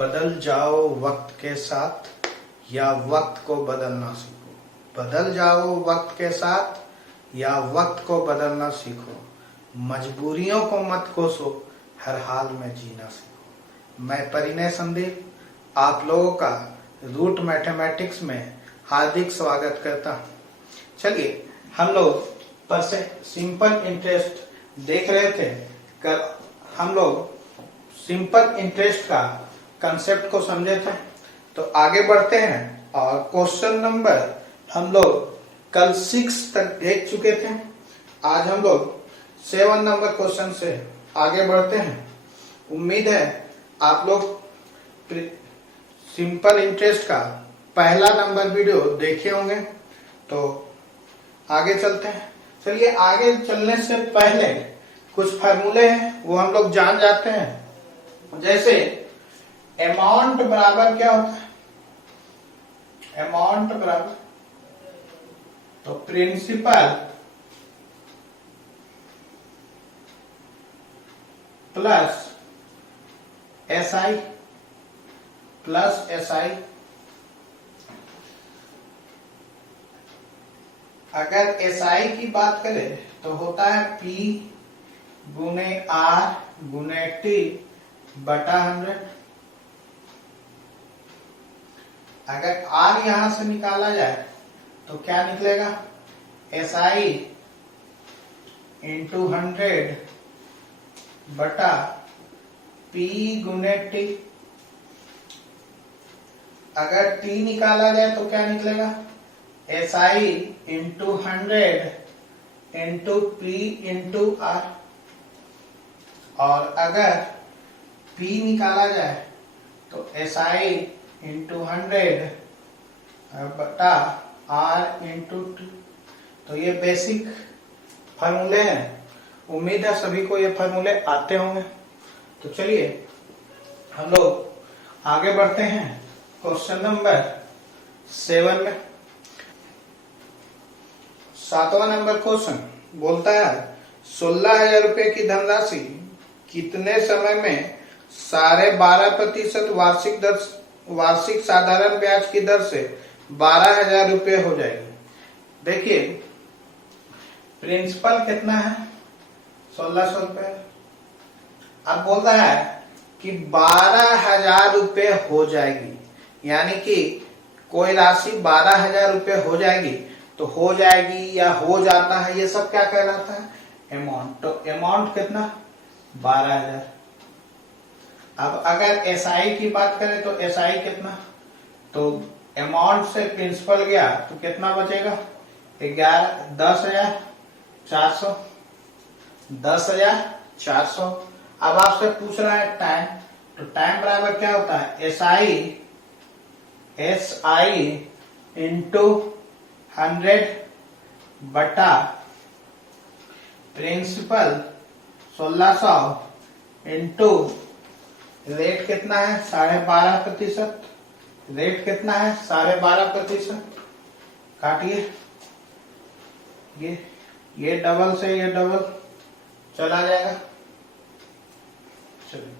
बदल जाओ वक्त के साथ या वक्त को बदलना सीखो। बदल जाओ वक्त के साथ या वक्त को बदलना सीखो। मजबूरियों को मत कोसो, हर हाल में जीना सीखो। मैं परिणय संदीप आप लोगों का रूट मैथमेटिक्स में हार्दिक स्वागत करता हूँ। चलिए हम लोग पर से सिंपल इंटरेस्ट देख रहे थे। कल हम लोग सिंपल इंटरेस्ट का कंसेप्ट को समझे थे, तो आगे बढ़ते हैं और क्वेश्चन नंबर हम लोग कल 6 तक देख चुके थे। आज हम लोग 7 नंबर क्वेश्चन से आगे बढ़ते हैं। उम्मीद है आप लोग सिंपल इंटरेस्ट का पहला नंबर वीडियो देखे होंगे। तो आगे चलते हैं। चलिए आगे चलने से पहले कुछ फार्मूले हैं वो हम लोग जान जाते हैं। जैसे अमाउंट बराबर क्या होता है? अमाउंट बराबर तो principal plus SI plus SI. अगर एसआई की बात करें तो होता है P गुने R गुने T बटा 100। अगर R यहां से निकाला जाए तो क्या निकलेगा? SI इंटू 100 बटा P गुने T। अगर T निकाला जाए तो क्या निकलेगा? SI into 100 into P into R। और अगर P निकाला जाए तो SI इंटू 100 बटा R इंटू T। तो ये बेसिक फार्मूले हैं। उम्मीद है सभी को ये फार्मूले आते होंगे। तो चलिए हम लोग आगे बढ़ते हैं क्वेश्चन नंबर 7 में। 7वां नंबर क्वेश्चन बोलता है 16,000 रुपए की धनराशि कितने समय में 12.5% वार्षिक साधारण ब्याज की दर से 12,000 रुपए हो जाएगी। देखिए प्रिंसिपल कितना है? 1,600 रुपए। अब बोल रहा है कि 12,000 रुपए हो जाएगी, यानी कि कोई राशि 12,000 रुपए हो जाएगी। तो हो जाएगी या हो जाता है, ये सब क्या कहलाता है? अमाउंट। तो अमाउंट कितना? 12,000। अब अगर एसआई की बात करें तो एसआई कितना? तो अमाउंट से प्रिंसिपल गया तो कितना बचेगा? 10,400। 10,400। अब आपसे पूछ रहा है टाइम, तो टाइम बराबर क्या होता है? एसआई इंटू 100 बटा प्रिंसिपल 1,600 इंटू रेट कितना है? 12.5%। रेट कितना है? 12.5%। काटिए, ये डबल से ये डबल चला जाएगा। चलिए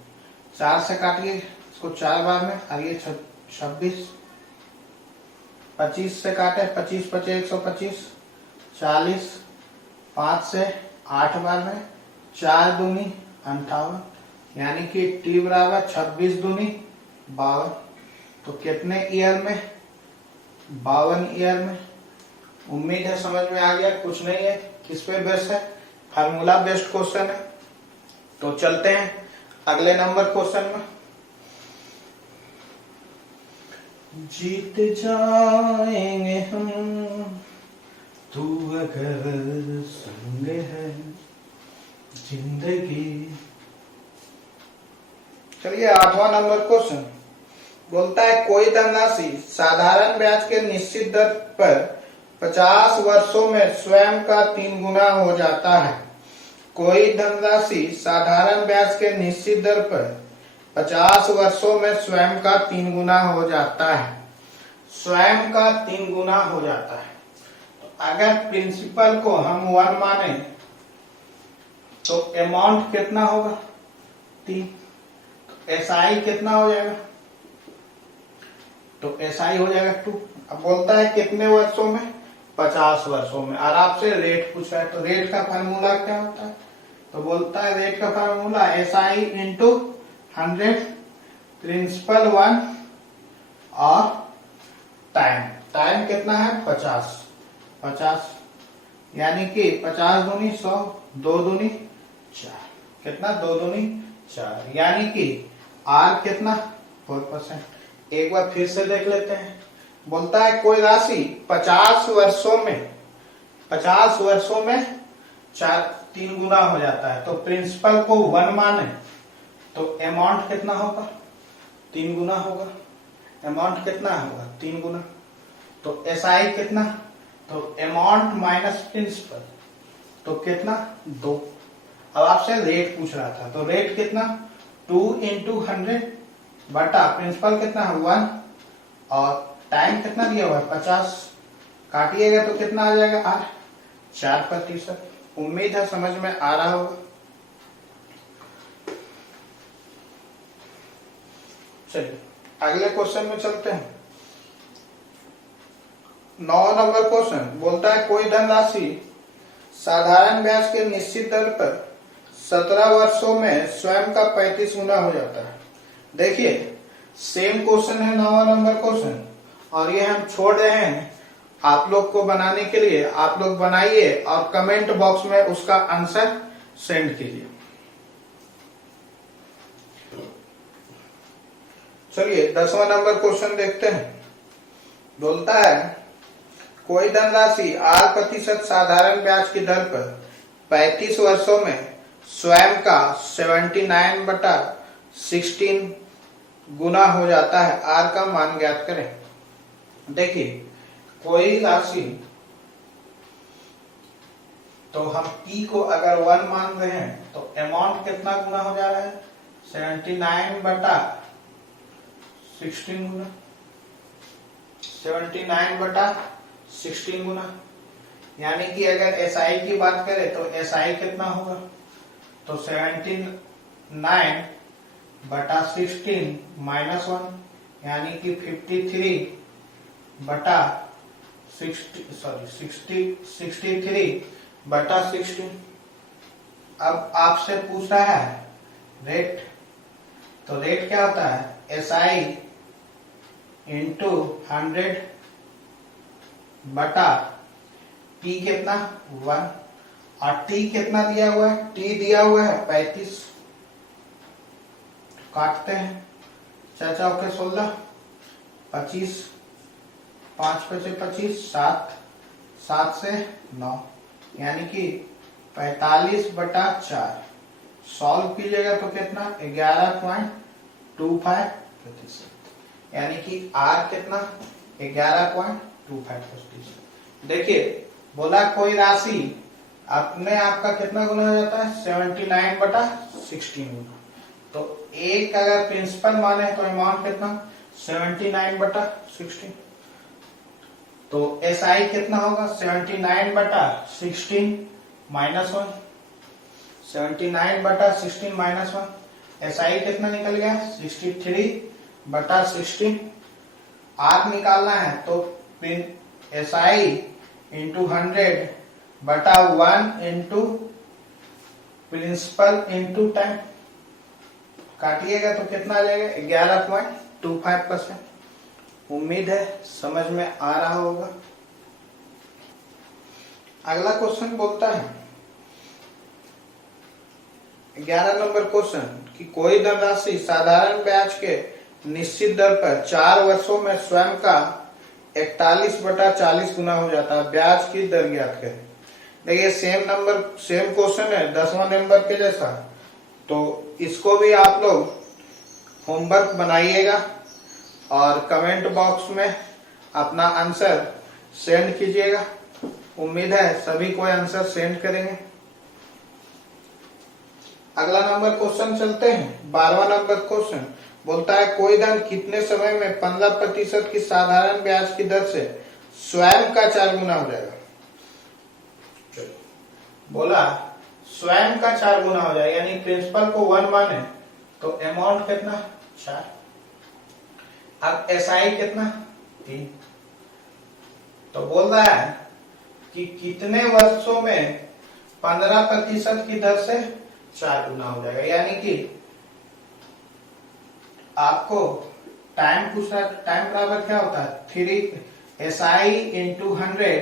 4 से काटिए इसको 4 बार में, आगे 26। 25 से काटे, 25 पचे 125, 40। 5 से 8 बार में, 4 दूनी 58, यानी कि T बराबर 26 दूनी 52। तो कितने ईयर में? 52 ईयर में। उम्मीद है समझ में आ गया। कुछ नहीं है, किस पे बेस्ड है? फार्मूला बेस्ड क्वेश्चन है। तो चलते हैं अगले नंबर क्वेश्चन में। जीत जाएंगे हम तू अगर संग है जिंदगी। चलिए 8वां नंबर क्वेश्चन बोलता है कोई धनराशि साधारण ब्याज के निश्चित दर पर 50 वर्षों में स्वयं का 3 गुना हो जाता है। कोई धनराशि साधारण ब्याज के निश्चित दर पर 50 वर्षों में स्वयं का 3 गुना हो जाता है। स्वयं का 3 गुना हो जाता है। तो अगर प्रिंसिपल को हम 1 माने तो अमाउंट कितना होगा? 3। तो एसआई कितना हो जाएगा? तो एसआई हो जाएगा 2। अब बोलता है कितने वर्षों में, 50 वर्षों में, और आपसे रेट पूछ रहा है, तो रेट का फार्मूला क्या होता है, तो बोलता है रेट का फार्मूला एसआई इंटू 100 प्रिंसिपल 1 और टाइम कितना है 50 यानी कि 50 दूनी 100, 2 दूनी 4, कितना 2 दूनी 4, यानी कि आर कितना 4%। एक बार फिर से देख लेते हैं। बोलता है कोई राशि 50 वर्षों में 3 गुना हो जाता है, तो प्रिंसिपल को 1 माने तो अमाउंट कितना होगा 3 गुना होगा। अमाउंट कितना होगा 3 गुना। तो एसआई कितना, तो अमाउंट माइनस प्रिंसिपल, तो कितना 2। अब आपसे रेट पूछ रहा था, तो रेट कितना 2 × 100 बटा प्रिंसिपल कितना है 1 और टाइम कितना दिया हुआ है 50, काटिएगा तो कितना आ जाएगा आर 4%। उम्मीद है समझ में आ रहा होगा। चलिए अगले क्वेश्चन में चलते हैं। 9 नंबर क्वेश्चन बोलता है कोई धनराशि साधारण ब्याज के निश्चित दर पर 17 वर्षों में स्वयं का 35 गुना हो जाता है। देखिए सेम क्वेश्चन है 9 नंबर क्वेश्चन, और ये हम छोड़ रहे हैं आप लोग को बनाने के लिए। आप लोग बनाइए और कमेंट बॉक्स में उसका आंसर सेंड कीजिए। चलिए 10वां नंबर क्वेश्चन देखते हैं। बोलता है कोई धनराशि 8% साधारण ब्याज की दर पर 35 वर्षों में स्वयं का 79/16 गुना हो जाता है। आर का मान ज्ञात करें। देखिए कोई राशि, तो हम पी को अगर 1 मान रहे हैं तो अमाउंट कितना गुना हो जा रहा है 79/16 गुना, 79/16 गुना। यानी कि अगर एसआई की बात करें तो एसआई कितना होगा, तो 79/16 माइनस 1 यानी कि 63/16। अब आपसे पूछ रहा है रेट, तो रेट क्या होता है एसआई इंटू 100 बटा टी कितना 1, और टी कितना दिया हुआ है, टी दिया हुआ है 35। काटते हैं, चाचा ओके 16, 25, 5 × 25, 7 से 9 यानी कि 45/4। सॉल्व कीजिएगा तो कितना 11.25%, यानी कि आर कितना 11.25%। देखिए बोला कोई राशि अपने आप का कितना गुना हो जाता है 79/16 गुना। तो एक अगर प्रिंसिपल माने तो अमाउंट कितना 79/16, तो एसआई कितना होगा 79/16 माइनस 1, 79/16 माइनस 1, एसआई कितना निकल गया 63/16। आर निकालना है तो SI into 100/1 into principal into time, काटिएगा तो कितना आ जाएगा 11.25%। उम्मीद है समझ में आ रहा होगा। अगला क्वेश्चन बोलता है 11 नंबर क्वेश्चन कि कोई धनराशि साधारण ब्याज के निश्चित दर पर 4 वर्षों में स्वयं का 41/40 गुना हो जाता है। ब्याज की दर ज्ञात करें। देखिए सेम क्वेश्चन है 10वां नंबर के जैसा, तो इसको भी आप लोग होमवर्क बनाइएगा और कमेंट बॉक्स में अपना आंसर सेंड कीजिएगा। उम्मीद है सभी कोई आंसर सेंड करेंगे। अगला नंबर क्वेश्चन चलते हैं। 12वां नंबर क्वेश्चन बोलता है कोई धन कितने समय में 15% की साधारण ब्याज की दर से स्वयं का 4 गुना हो जाएगा। बोला स्वयं का 4 गुना हो जाएगा, यानी प्रिंसिपल को 1 माने तो अमाउंट कितना 4। अब SI कितना 3। तो बोल रहा है कि कितने वर्षों में 15% की दर से 4 गुना हो जाएगा। यानी कि आपको टाइम पूछ रहा है। टाइम बराबर क्या होता है 3 SI into 100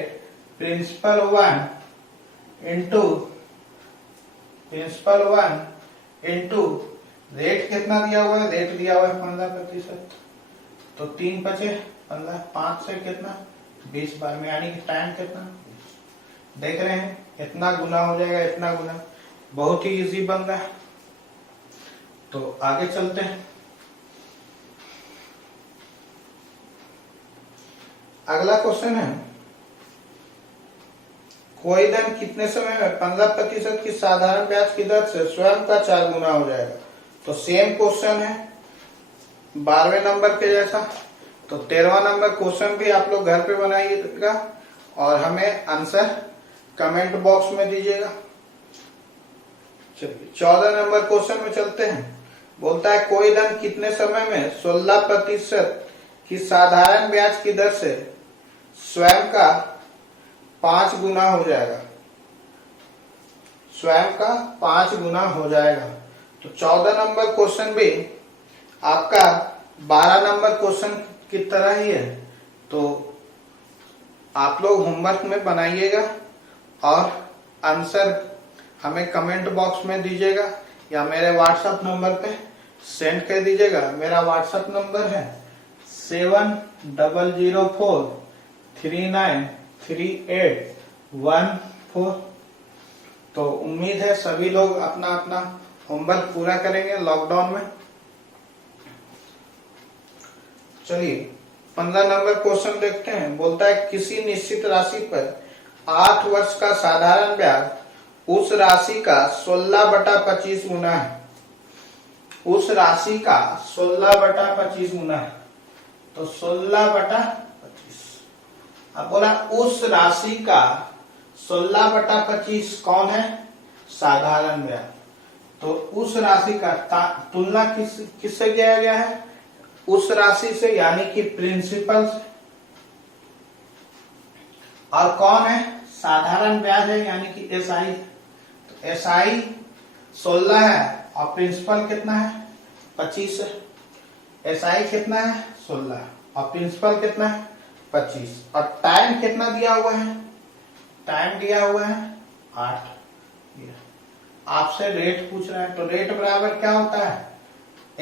principal 1 into rate कितना दिया हुआ है, रेट दिया हुआ है 15%। तो 3 बचे 15, 5 से कितना 20 बार में, यानी कि टाइम कितना 20। देख रहे हैं इतना गुना हो जाएगा, इतना गुना। बहुत ही इजी बन रहा है। तो आगे चलते हैं। अगला क्वेश्चन है कोई धन कितने समय में 15% की साधारण ब्याज की दर से स्वयं का 4 गुना हो जाएगा। तो सेम क्वेश्चन है 12वें नंबर के जैसा। तो 13वां नंबर क्वेश्चन भी आप लोग घर पे बनाइएगा और हमें आंसर कमेंट बॉक्स में दीजिएगा। चलिए 14 नंबर क्वेश्चन में चलते हैं। बोलता है कोई धन कितने समय में 16% की साधारण ब्याज की दर से स्वयं का 5 गुना हो जाएगा। स्वयं का 5 गुना हो जाएगा। तो 14 नंबर क्वेश्चन भी आपका 12 नंबर क्वेश्चन की तरह ही है। तो आप लोग होमवर्क में बनाइएगा और आंसर हमें कमेंट बॉक्स में दीजिएगा या मेरे व्हाट्सएप नंबर पे सेंड कर दीजिएगा। मेरा व्हाट्सएप नंबर है 7004393814। तो उम्मीद है सभी लोग अपना अपना होमवर्क पूरा करेंगे लॉकडाउन में। चलिए 15 नंबर क्वेश्चन देखते हैं। बोलता है किसी निश्चित राशि पर 8 वर्ष का साधारण ब्याज उस राशि का 16/25 गुना है। उस राशि का 16/25 गुना है। तो 16/25। अब बोला उस राशि का 16/25 कौन है, साधारण ब्याज। तो उस राशि का तुलना किससे किया गया है, उस राशि से, यानी कि प्रिंसिपल से। और कौन है, साधारण ब्याज है, यानी कि SI। तो SI 16 है और प्रिंसिपल कितना है 25 है। SI कितना है 16 और प्रिंसिपल कितना है 25। और टाइम कितना दिया हुआ है, टाइम दिया हुआ है 8। आपसे रेट पूछ रहा है। तो रेट बराबर क्या होता है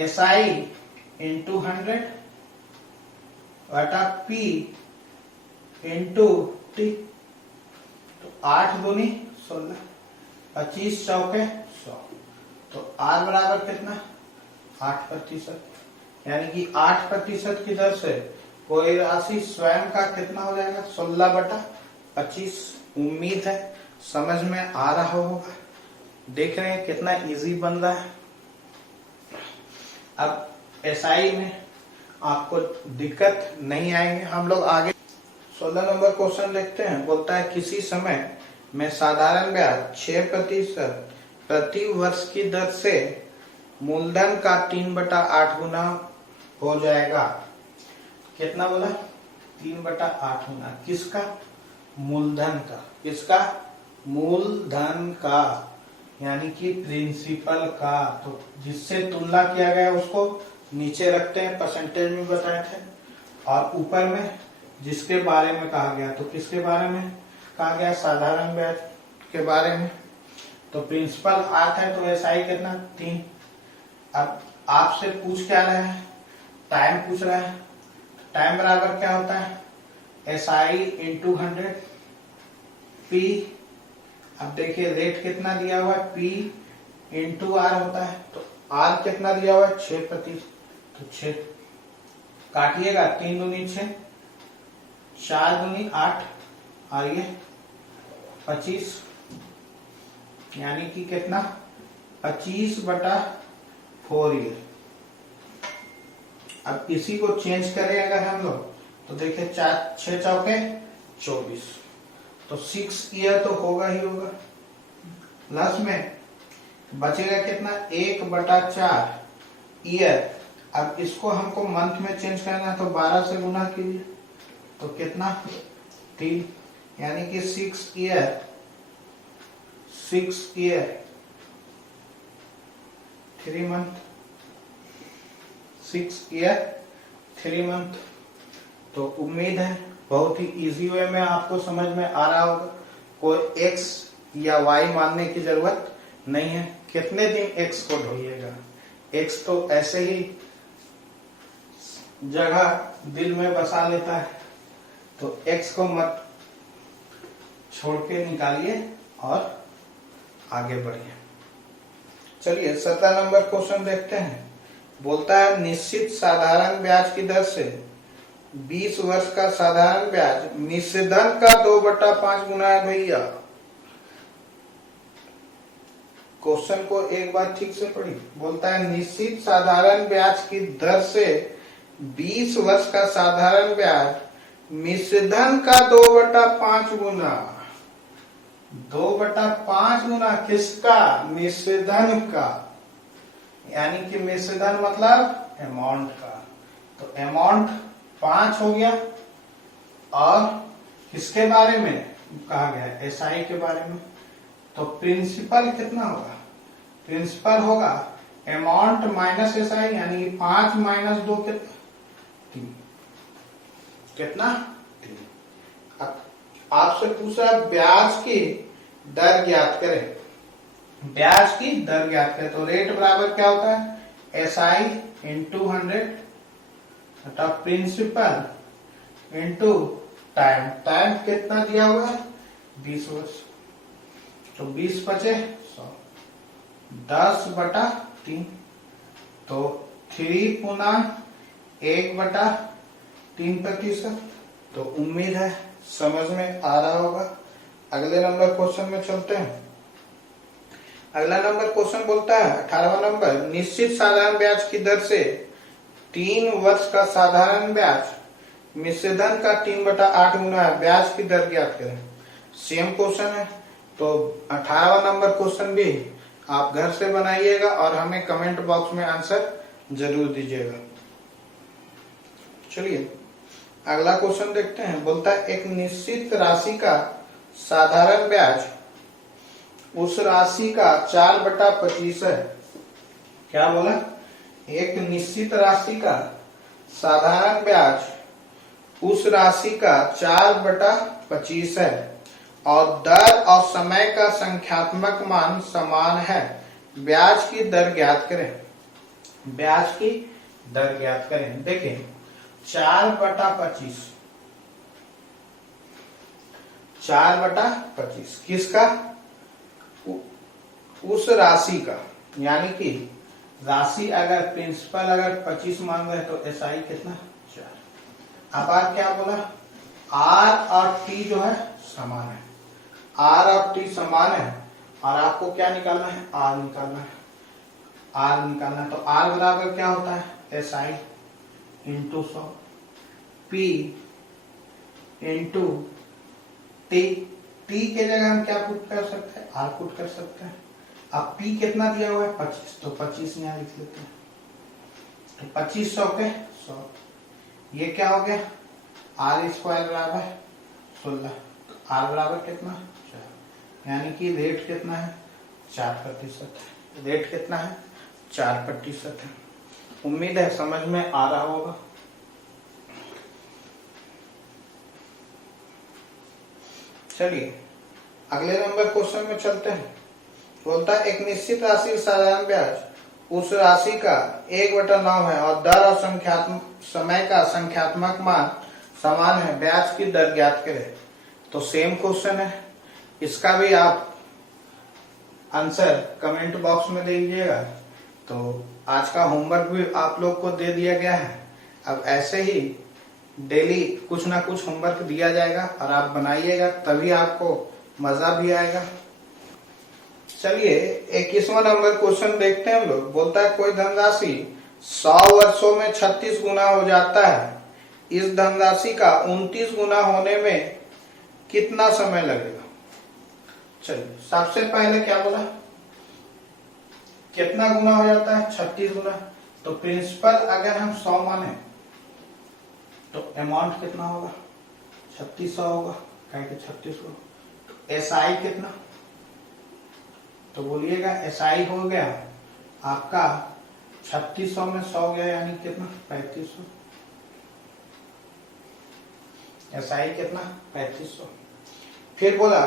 SI इंटू 100 बटा P इंटू T। तो 8 दूनी 16, 25 चौके 100। तो R बराबर कितना 8%। यानी कि 8% की दर से कोई राशि स्वयं का कितना हो जाएगा 16/25। उम्मीद है समझ में आ रहा होगा। देख रहे हैं कितना इजी बन रहा है। अब SI में आपको दिक्कत नहीं आएंगे। हम लोग आगे 16 नंबर क्वेश्चन देखते हैं। बोलता है किसी समय में साधारण ब्याज 6% प्रति वर्ष की दर से मूलधन का 3/8 गुना हो जाएगा। कितना बोला 3/8 गुना। किसका, मूलधन का। किसका, मूलधन का, यानी कि प्रिंसिपल का। तो जिससे तुलना किया गया उसको नीचे रखते हैं, परसेंटेज में बताए थे। और ऊपर में जिसके बारे में कहा गया, तो किसके बारे में कहा गया, साधारण ब्याज के बारे में। तो प्रिंसिपल 8 है तो SI कितना 3। अब आपसे पूछ क्या रहा है, टाइम पूछ रहा है। टाइम बराबर क्या होता है SI इंटू 100 P। अब देखिए रेट कितना दिया हुआ है P इंटू R होता है। तो R कितना दिया हुआ है 6%। तो 6 काटिएगा, 3 दूनी 6, 4 दूनी 8 और ये 25, यानी कि कितना 25/4 ये। अब इसी को चेंज करें अगर हम लोग, तो देखिए 6 चौके 24। तो 6 ईयर तो होगा ही होगा। प्लस में बचेगा कितना 1/4 ईयर। अब इसको हमको मंथ में चेंज करना है तो 12 से गुना कीजिए तो कितना 3, यानी कि 6 ईयर 3 मंथ 6 ईयर 3 मंथ। तो उम्मीद है बहुत ही इजी वे में आपको समझ में आ रहा होगा। कोई x या y मानने की जरूरत नहीं है। कितने दिन x को ढोइएगा, x तो ऐसे ही जगह दिल में बसा लेता है, तो x को मत छोड़ के निकालिए और आगे बढ़िए। चलिए 17 नंबर क्वेश्चन देखते हैं। बोलता है निश्चित साधारण ब्याज की दर से 20 वर्ष का साधारण ब्याज निश्चित का 2/5 गुना है भैया। क्वेश्चन को एक बार ठीक से पढ़िए। बोलता है निश्चित साधारण ब्याज की दर से 20 वर्ष का साधारण ब्याज निश्चित का 2/5 गुना। 2/5 गुना किसका? निश्चित का, यानी कि निश्चित मतलब अमाउंट का। तो अमाउंट 5 हो गया और किसके बारे में कहा गया है? एसआई के बारे में। तो प्रिंसिपल कितना होगा? प्रिंसिपल होगा अमाउंट माइनस एसआई, यानी 5 माइनस 2 कितना? 3। कितना? 3। अब आपसे पूछा ब्याज की दर ज्ञात करें। ब्याज की दर ज्ञात करें तो रेट बराबर क्या होता है? SI into 100 principal into time. Time कितना दिया हुआ है? 20 वर्ष। तो 20 बचे 100, 10/3। तो 3 गुना 1/3%। तो उम्मीद है समझ में आ रहा होगा। अगले नंबर क्वेश्चन में चलते हैं। अगला नंबर क्वेश्चन बोलता है 18वां नंबर, निश्चित साधारण ब्याज की दर से 3 वर्ष का साधारण ब्याज निश्चित का 3/8 गुना है, ब्याज की दर ज्ञात करें। सेम क्वेश्चन है, तो 18वां नंबर क्वेश्चन भी आप घर से बनाइएगा और हमें कमेंट बॉक्स में आंसर जरूर दीजिएगा। चलिए अगला क्वेश्चन देखते हैं। बोलता है एक निश्चित राशि का साधारण ब्याज उस राशि का 4/25 है। क्या बोला? एक निश्चित राशि का साधारण ब्याज उस राशि का 4/25 है और दर और समय का संख्यात्मक मान समान है, ब्याज की दर ज्ञात करें। ब्याज की दर ज्ञात करें। देखिए 4/25, 4/25 किसका? उस राशि का, यानी कि राशि अगर प्रिंसिपल अगर 25 मान रहे तो एसआई कितना? 4। अब आप क्या बोला? आर और टी जो है समान है। आर और टी समान है और आपको क्या निकालना है? आर निकालना है। आर निकालना है तो आर बराबर क्या होता है? SI into 100 P into T. T के जगह हम क्या पुट कर सकते हैं? आर पुट कर सकते हैं। अब पी कितना दिया हुआ है? 25, तो 25 यहाँ लिख लेते हैं। तो 25 100 के 100, ये क्या हो गया? आर स्क्वायर बराबर 16। आर बराबर कितना? 4, यानी कि रेट कितना है? 4%। रेट कितना है? 4% है। उम्मीद है समझ में आ रहा होगा। चलिए अगले नंबर क्वेश्चन में चलते हैं। बोलता है एक निश्चित राशि साधारण ब्याज उस राशि का 1/9 है और दर और समय का संख्यात्मक मान समान है, ब्याज की दर ज्ञात करें। तो सेम क्वेश्चन है, इसका भी आप आंसर कमेंट बॉक्स में दे दीजिएगा। तो आज का होमवर्क भी आप लोग को दे दिया गया है। अब ऐसे ही डेली कुछ ना कुछ होमवर्क दिया जाएगा और आप बनाइएगा, तभी आपको मजा भी आएगा। चलिए 21वां नंबर क्वेश्चन देखते हैं हम लोग। बोलता है कोई धनराशि 100 वर्षों में 36 गुना हो जाता है, इस धनराशि का 29 गुना होने में कितना समय लगेगा? चलिए सबसे पहले क्या बोला? कितना गुना हो जाता है? 36 गुना। तो प्रिंसिपल अगर हम 100 माने तो अमाउंट कितना होगा, 3600 होगा, कह के 3600। तो एसआई कितना, तो बोलिएगा एसआई हो गया आपका 3600 में 100 गया यानी कितना 3500। एसआई कितना 3500। फिर बोला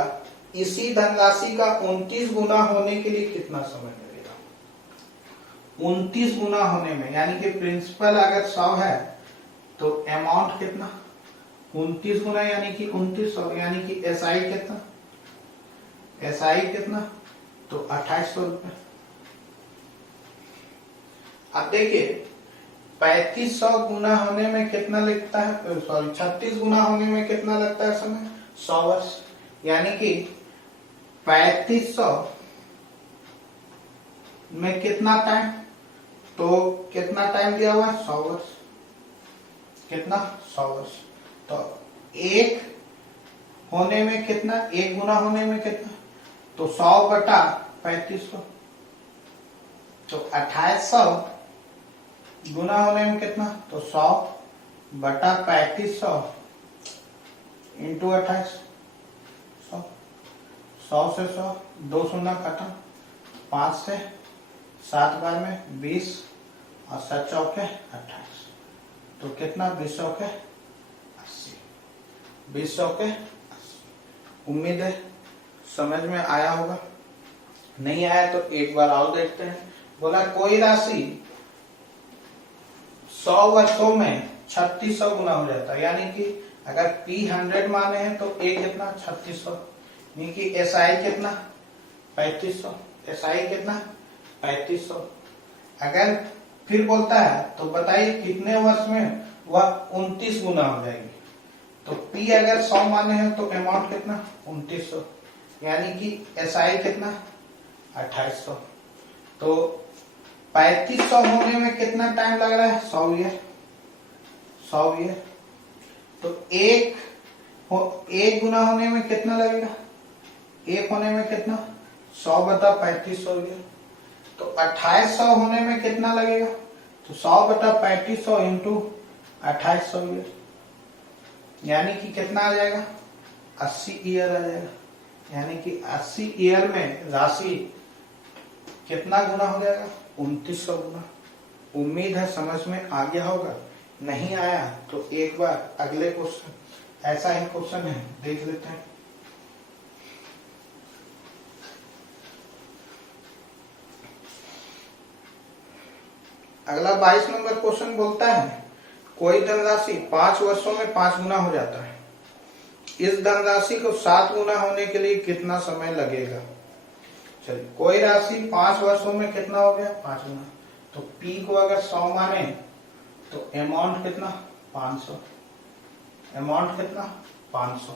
इसी धनराशि का 29 गुना होने के लिए कितना समय लगेगा। 29 गुना होने में यानी कि प्रिंसिपल अगर 100 है तो अमाउंट कितना 29 गुना यानी कि 2900, यानी कि एसआई कितना, एसआई कितना तो 2800 रुपए। अब देखिए 3500 गुना होने में कितना लगता है, सॉरी 36 गुना होने में कितना लगता है समय, 100 वर्ष। यानी कि 3500 में कितना टाइम, तो कितना टाइम दिया हुआ है 100 वर्ष, कितना 100 वर्ष। तो एक होने में कितना, एक गुना होने में कितना, तो 100 बटा 3500। तो 2800 गुना होने में कितना, तो 100 बटा 3500 इंटू 28, 100 से 100, 2 शून्य खत्म, 5 से 7 बार में 20 और 7 चौके 28। तो कितना 20 चौके 80, 20 चौके 80। उम्मीद है समझ में आया होगा, नहीं आया तो एक बार और देखते हैं। बोला कोई राशि 100 वर्षों में 3600 गुना हो जाता है, यानी कि अगर P 100 माने हैं तो A कितना 3600, यानी कि SI कितना 3500, SI कितना 3500। अगर फिर बोलता है तो बताइए कितने वर्ष में वह 29 गुना हो जाएगी। तो P अगर 100 माने हैं तो अमाउंट कितना 2900, यानी कि SI कितना 2800। तो 3500 होने में कितना टाइम लग रहा है, 100 ईयर, 100 ईयर। तो एक गुना होने में कितना लगेगा, एक होने में कितना 100 बटा 3500 ईयर। तो 2800 होने में कितना लगेगा, तो 100 बटा 3500 इंटू 2800 ईयर, यानी कि कितना आ जाएगा 80 ईयर आ जाएगा। यानी कि 80 ईयर में राशि कितना गुना हो जाएगा 2900 गुना। उम्मीद है समझ में आ गया होगा, नहीं आया तो एक बार अगले क्वेश्चन, ऐसा ही क्वेश्चन है देख लेते हैं। अगला 22 नंबर क्वेश्चन बोलता है कोई धनराशि 5 वर्षों में 5 गुना हो जाता है, इस धनराशि को 7 गुना होने के लिए कितना समय लगेगा। चलिए कोई राशि 5 वर्षों में कितना हो गया 5 गुना। तो P को अगर 100 माने तो अमाउंट कितना 500, अमाउंट कितना 500।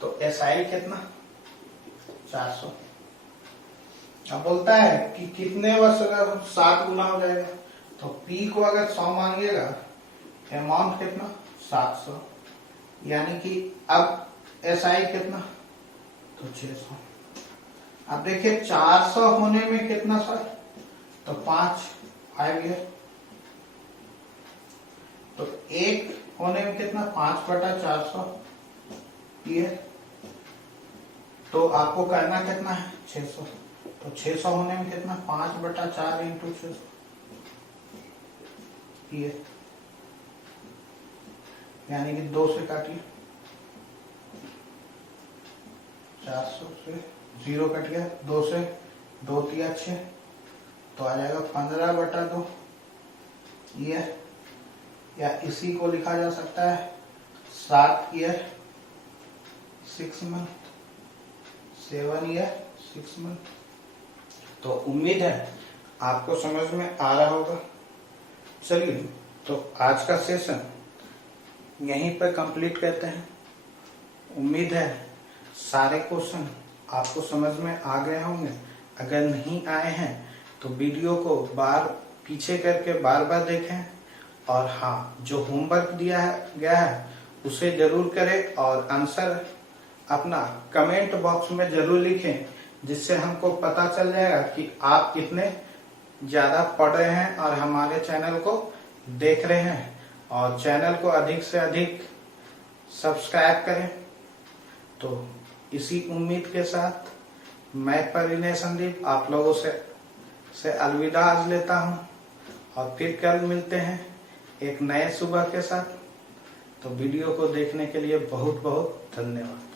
तो SI कितना 400। अब बोलता है कि कितने वर्ष अगर 7 गुना हो जाएगा। तो P को अगर 100 मांगेगा, अमाउंट कितना 700, यानी कि अब SI कितना तो 600। अब देखिए 400 होने में कितना सर, तो 5 ईयर। तो 1 होने में कितना 5 बटा 400 ईयर। तो आपको करना कितना है 600। तो 600 होने में कितना 5 बटा 4 इंटू 600 ईयर, यानी कि 2 से काटिए, 400 से 0 कट गया, 2 से 2 तिया 6, तो आ जाएगा 15 बटा 2 ईयर। या इसी को लिखा जा सकता है 7 ईयर 6 मंथ, 7 ईयर 6 मंथ। तो उम्मीद है आपको समझ में आ रहा होगा। चलिए तो आज का सेशन यहीं पर कंप्लीट करते हैं। उम्मीद है सारे क्वेश्चन आपको समझ में आ गए होंगे। अगर नहीं आए हैं तो वीडियो को पीछे करके बार बार देखें, और हाँ जो होमवर्क गया है उसे जरूर करें और आंसर अपना कमेंट बॉक्स में जरूर लिखें, जिससे हमको पता चल जाएगा कि आप कितने ज़्यादा पढ़ रहे हैं और हमारे चैनल को देख रहे हैं, और चैनल को अधिक से अधिक सब्सक्राइब करें। तो इसी उम्मीद के साथ मैं परिणय संदीप आप लोगों से अलविदा आज लेता हूं, और फिर कल मिलते हैं एक नए सुबह के साथ। तो वीडियो को देखने के लिए बहुत बहुत धन्यवाद।